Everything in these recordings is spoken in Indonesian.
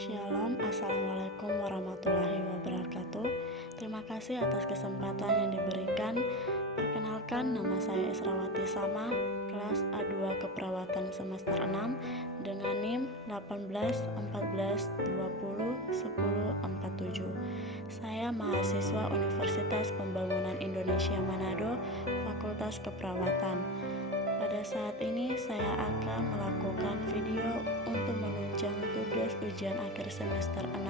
Shalom, Assalamualaikum warahmatullahi wabarakatuh. Terima kasih atas kesempatan yang diberikan. Perkenalkan, nama saya Esrawati Sama, kelas A2 Keperawatan semester 6 dengan NIM 18 14 20 10 47. Saya mahasiswa Universitas Pembangunan Indonesia Manado, Fakultas Keperawatan. Pada saat ini saya akan melakukan video untuk menunjang tugas ujian akhir semester 6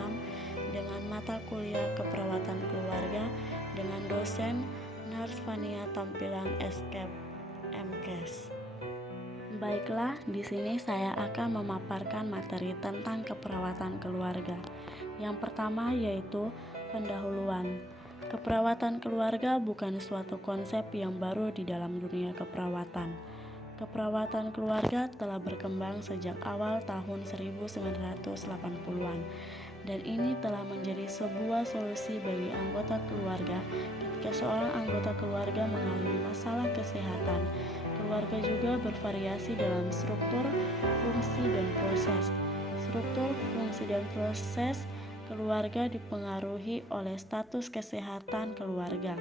dengan mata kuliah keperawatan keluarga dengan dosen Nurse Fania Tampilan Escape MKes. Baiklah, di sini saya akan memaparkan materi tentang keperawatan keluarga. Yang pertama yaitu pendahuluan. Keperawatan keluarga bukan suatu konsep yang baru di dalam dunia keperawatan. Keperawatan keluarga telah berkembang sejak awal tahun 1980-an dan ini telah menjadi sebuah solusi bagi anggota keluarga ketika seorang anggota keluarga mengalami masalah kesehatan. Keluarga juga bervariasi dalam struktur, fungsi, dan proses. Struktur, fungsi, dan proses keluarga dipengaruhi oleh status kesehatan keluarga.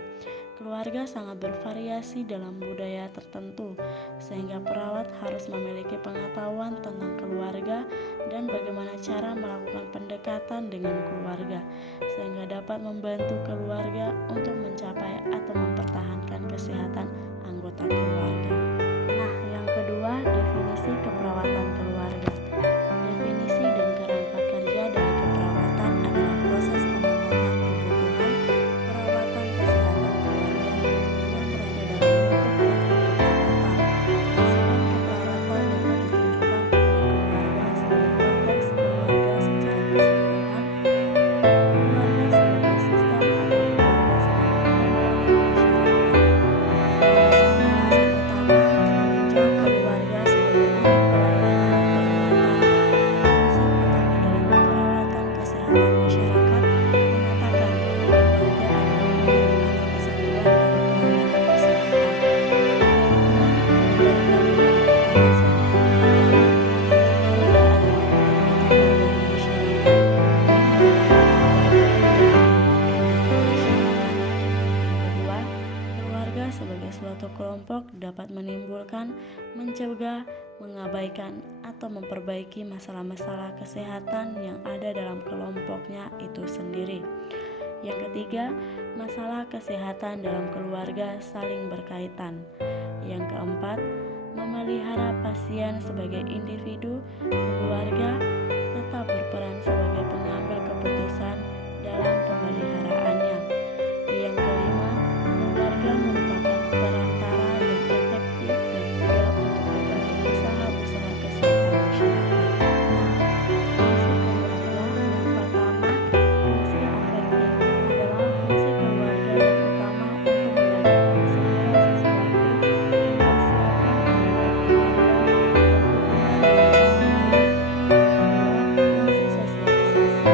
Keluarga sangat bervariasi dalam budaya tertentu, sehingga perawat harus memiliki pengetahuan tentang keluarga dan bagaimana cara melakukan pendekatan dengan keluarga, sehingga dapat membantu keluarga untuk mencapai atau mempertahankan kesehatan anggota keluarga. Nah, yang kedua, definisi keperawatan keluarga. Definisi dan kerangka kerja dari keperawatan adalah proses pemenuhan kebutuhan perawatan kesehatan keluarga yang berada dalam lingkup keperawatan. Sebagai suatu kelompok dapat menimbulkan, mencegah, mengabaikan, atau memperbaiki masalah-masalah kesehatan yang ada dalam kelompoknya itu sendiri. Yang ketiga, masalah kesehatan dalam keluarga saling berkaitan. Yang keempat, memelihara pasien sebagai individu, keluarga tetap berperan sebagai pengambil keputusan dalam pemeliharaannya. Yang kelima, keluarga merupakan perantara yang efektif dan mudah untuk berbagai usaha-usaha kesehatan masyarakat. Fungsi keluarga yang pertama, fungsi afektif adalah fungsi keluarga yang utama untuk mengadakan segala sesuatu yang mempersiapkan anggota keluarga berhubungan dengan fungsi sosialisasi.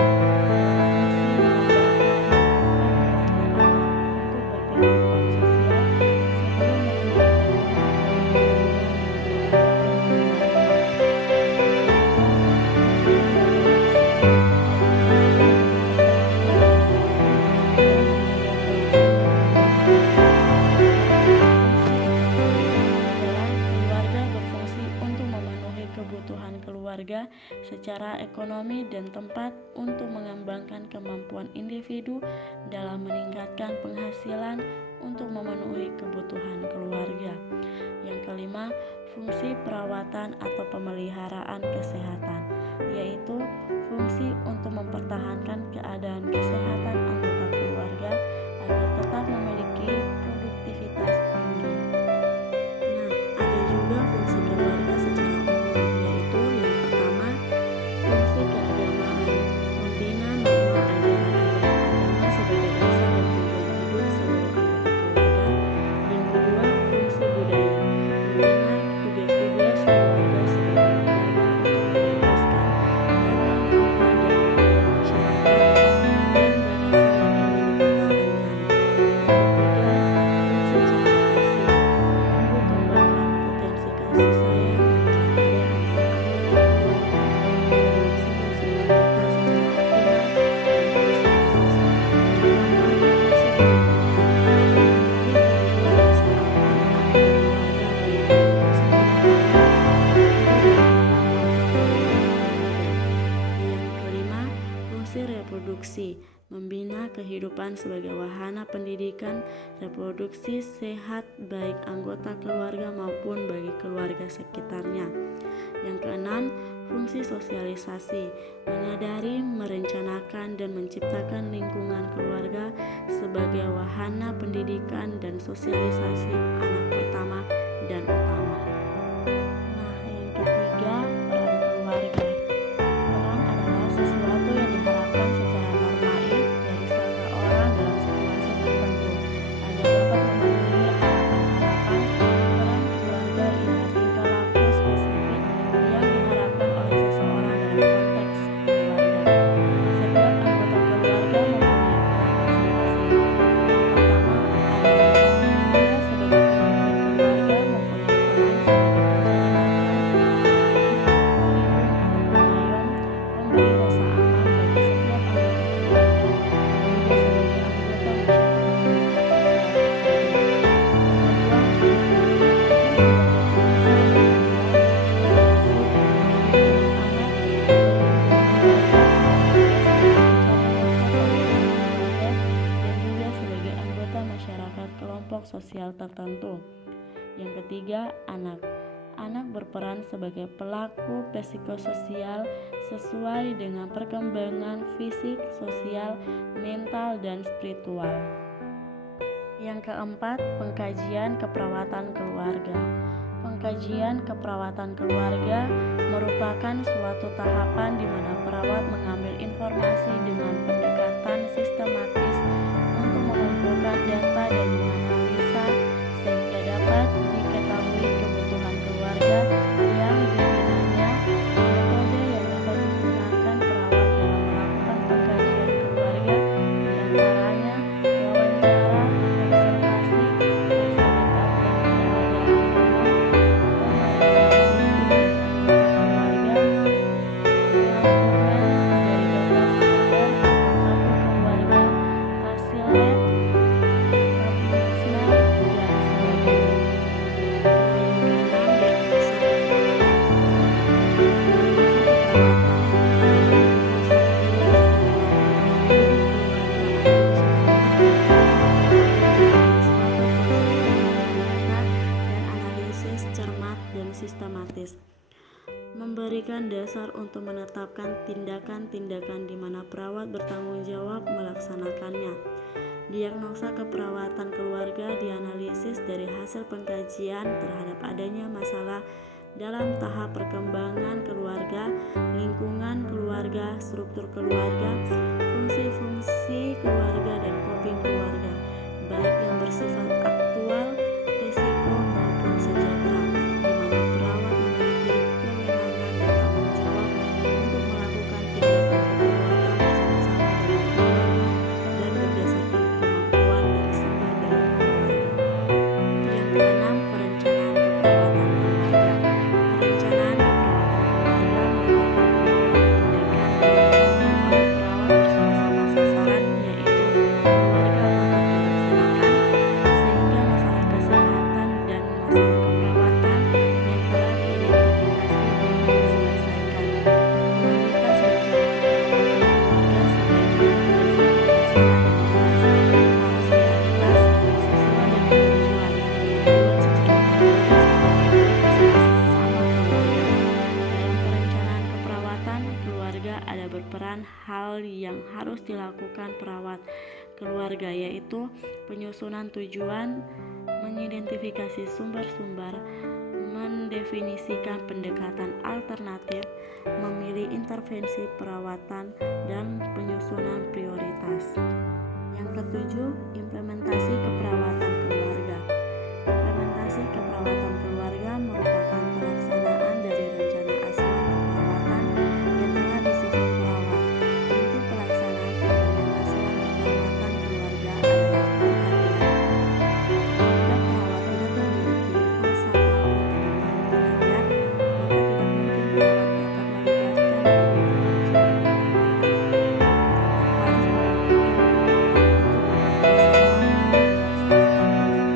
Kebutuhan keluarga secara ekonomi dan tempat untuk mengembangkan kemampuan individu dalam meningkatkan penghasilan untuk memenuhi kebutuhan keluarga. Yang kelima, fungsi perawatan atau pemeliharaan kesehatan, yaitu fungsi untuk mempertahankan keadaan kesehatan anggota keluarga agar tetap memiliki produktivitas tinggi. Nah, ada juga fungsi keluarga secara reproduksi, membina kehidupan sebagai wahana pendidikan reproduksi sehat baik anggota keluarga maupun bagi keluarga sekitarnya. Yang keenam, fungsi sosialisasi, menyadari, merencanakan, dan menciptakan lingkungan keluarga sebagai wahana pendidikan dan sosialisasi anak pertama dan utama. Nah, yang ketiga, peran keluarga. Peran adalah sesuatu yang diharapkan secara normatif dari seseorang dalam situasi tertentu agar dapat memenuhi harapan-harapan. Peran keluarga ialah tingkah laku spesifik yang diharapkan oleh seseorang dalam konteks keluarga. Setiap anggota keluarga mempunyai peran masing-masing. Yang pertama, ayah sebagai pemimpin keluarga mempunyai peran sosial tertentu. Yang ketiga, anak. Anak berperan sebagai pelaku psikososial sesuai dengan perkembangan fisik, sosial, mental, dan spiritual. Yang keempat, pengkajian keperawatan keluarga. Pengkajian keperawatan keluarga merupakan suatu tahapan di mana perawat mengambil informasi dengan pendekatan sistematis untuk mengumpulkan data dan menganalisa sehingga dapat diketahui kebutuhan keluarga yang dibinanya. Metode yang dapat digunakan perawat dalam melakukan pengkajian keluarga diantaranya wawancara, observasi, fasilitas dan pengajaran penuh, pemeriksaan fisik anggota keluarga, rangkuman dari data sumber atau kartu keluarga, hasil lab, sistematis, memberikan dasar untuk menetapkan tindakan-tindakan di mana perawat bertanggung jawab melaksanakannya. Diagnosa keperawatan keluarga dianalisis dari hasil pengkajian terhadap adanya masalah dalam tahap perkembangan keluarga, lingkungan keluarga, struktur keluarga, fungsi-fungsi keluarga, dan coping keluarga, baik yang bersifat aktual, risiko, maupun sejahtera, di mana perawat memiliki kewenangan dan tanggung jawab untuk melakukan tindakan keperawatan bersama-sama dengan keluarga dan berdasarkan kemampuan dari semua dari keluarga. Yang keenam, perencanaan keperawatan keluarga. Perencanaan keperawatan keluarga merupakan kumpulan tindakan yang dilakukan oleh perawat bersama-sama sasaran, yaitu keluarga, untuk dilaksanakan sehingga masalah kesehatan dan masalah keperawatan yang telah diidentifikasi dapat diselesaikan. Kualitas rencana keperawatan keluarga sebaiknya berdasarkan masalah yang jelas, harus realistis, sesuai dengan tujuan, membuat sejarah keluarga sama keluarga. Dalam perencanaan keperawatan keluarga ada berperan hal yang harus dilakukan perawat keluarga, yaitu penyusunan tujuan, mengidentifikasi sumber-sumber, mendefinisikan pendekatan alternatif, memilih intervensi perawatan, dan penyusunan prioritas. Yang ketujuh, implementasi keperawatan keluarga. Implementasi keperawatan keluarga merupakan pelaksanaan dari rencana asuhan keperawatan yang telah disusun perawat. Inti pelaksanaan pemberian asuhan keperawatan keluarga adalah perhatian. Jika perawat tidak memiliki falsafah untuk membangun perhatian, maka tidak mungkin perawat dapat melibatkan diri dalam jaringan anggota keluarga. Harus melakukan perawatan untuk bekerja sama dan melaksanakan tindakan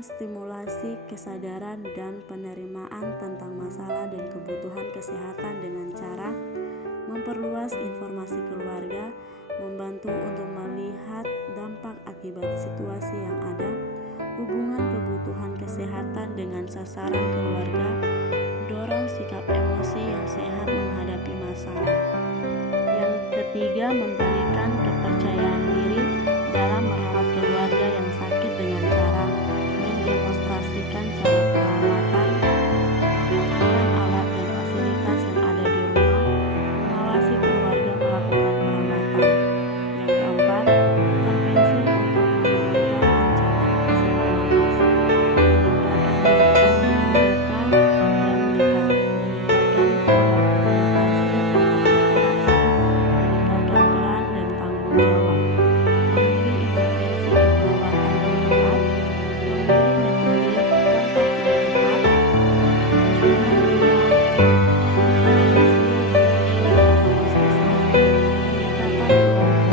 memberikan stimulasi kesadaran dan penerimaan tentang masalah dan kebutuhan kesehatan dengan cara memperluas informasi keluarga, membantu untuk melihat dampak akibat situasi yang ada, hubungan kebutuhan kesehatan dengan sasaran keluarga, dorong sikap emosi yang sehat menghadapi masalah. Yang ketiga, memberikan kepercayaan diri dalam merawat keluarga yang sakit dengan cara mendemonstrasikan cara perawatan, menggunakan alat dan fasilitas yang ada di rumah, mengawasi keluarga melakukan perawatan. Yang keempat, intervensi untuk menurunkan ancaman COVID-19, meningkatkan menemukan dan melihat, meningkatkan produktivitas atau interaksi, meningkatkan peran dan tanggung jawab, memberi intervensi keperawatan yang tepat, memberi metode kontak yang tepat, kunjungan rumah, intervensi klinik atau puskesmas, pendekatan keluarga,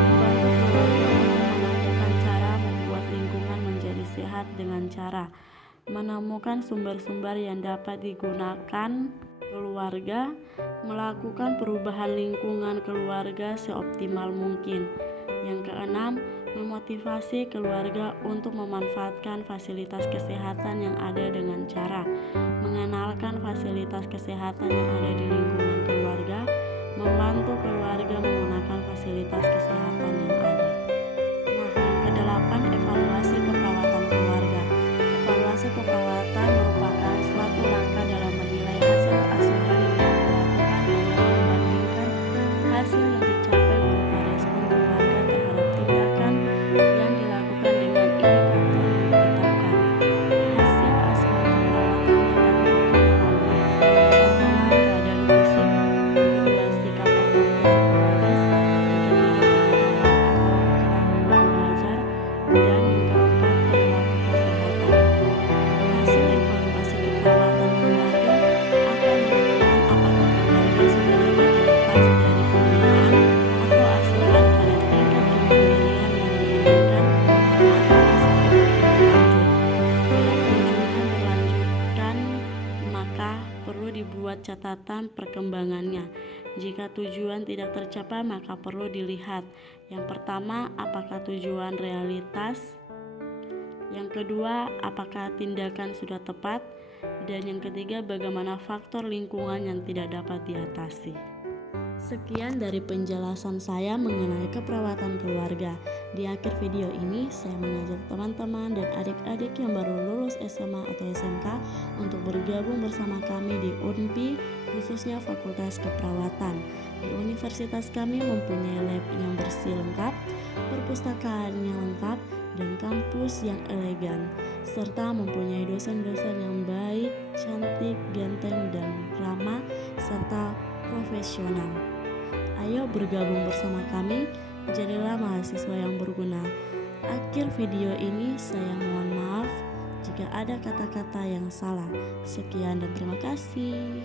membantu keluarga untuk menemukan cara membuat lingkungan menjadi sehat dengan cara menemukan sumber-sumber yang dapat digunakan keluarga, melakukan perubahan lingkungan keluarga seoptimal mungkin. Yang keenam, memotivasi keluarga untuk memanfaatkan fasilitas kesehatan yang ada dengan cara mengenalkan fasilitas kesehatan yang ada di lingkungan keluarga, membantu keluarga menggunakan fasilitas kesehatan yang ada. Nah, yang kedelapan, evaluasi keperawatan keluarga. Evaluasi keperawatan merupakan suatu langkah dalam menilai hasil asuhan yang dilakukan dengan membandingkan hasil yang dicapai berupa respon keluarga terhadap tindakan yang dilakukan dengan indikator yang ditetapkan. Hasil asuhan keperawatan dapat diukur melalui pertama, keadaan fisik, yang kedua, sikap atau psikologis, yang ketiga, pengetahuan atau kemampuan belajar, dan yang keempat, perilaku kesehatan. Hasil evaluasi keperawatan keluarga akan menentukan apakah keluarga sudah dapat dilepas dari pembinaan atau asuhan pada tingkat kemandirian yang diinginkan atau masih perlu berlanjut. Bila kunjungan berlanjutkan, maka perlu dibuat catatan perkembangannya. Jika tujuan tidak tercapai, maka perlu dilihat. Yang pertama, apakah tujuan realitas? Yang kedua, apakah tindakan sudah tepat? Dan yang ketiga, bagaimana faktor lingkungan yang tidak dapat diatasi. Sekian dari penjelasan saya mengenai keperawatan keluarga. Di akhir video ini, saya mengajak teman-teman dan adik-adik yang baru lulus SMA atau SMK untuk bergabung bersama kami di UNPI, khususnya Fakultas Keperawatan. Di universitas kami mempunyai lab yang bersih lengkap, perpustakaan yang lengkap, dan kampus yang elegan, serta mempunyai dosen-dosen yang baik, cantik, ganteng, dan ramah, serta profesional. Ayo bergabung bersama kami, jadilah mahasiswa yang berguna. Akhir video ini saya mohon maaf jika ada kata-kata yang salah. Sekian dan terima kasih.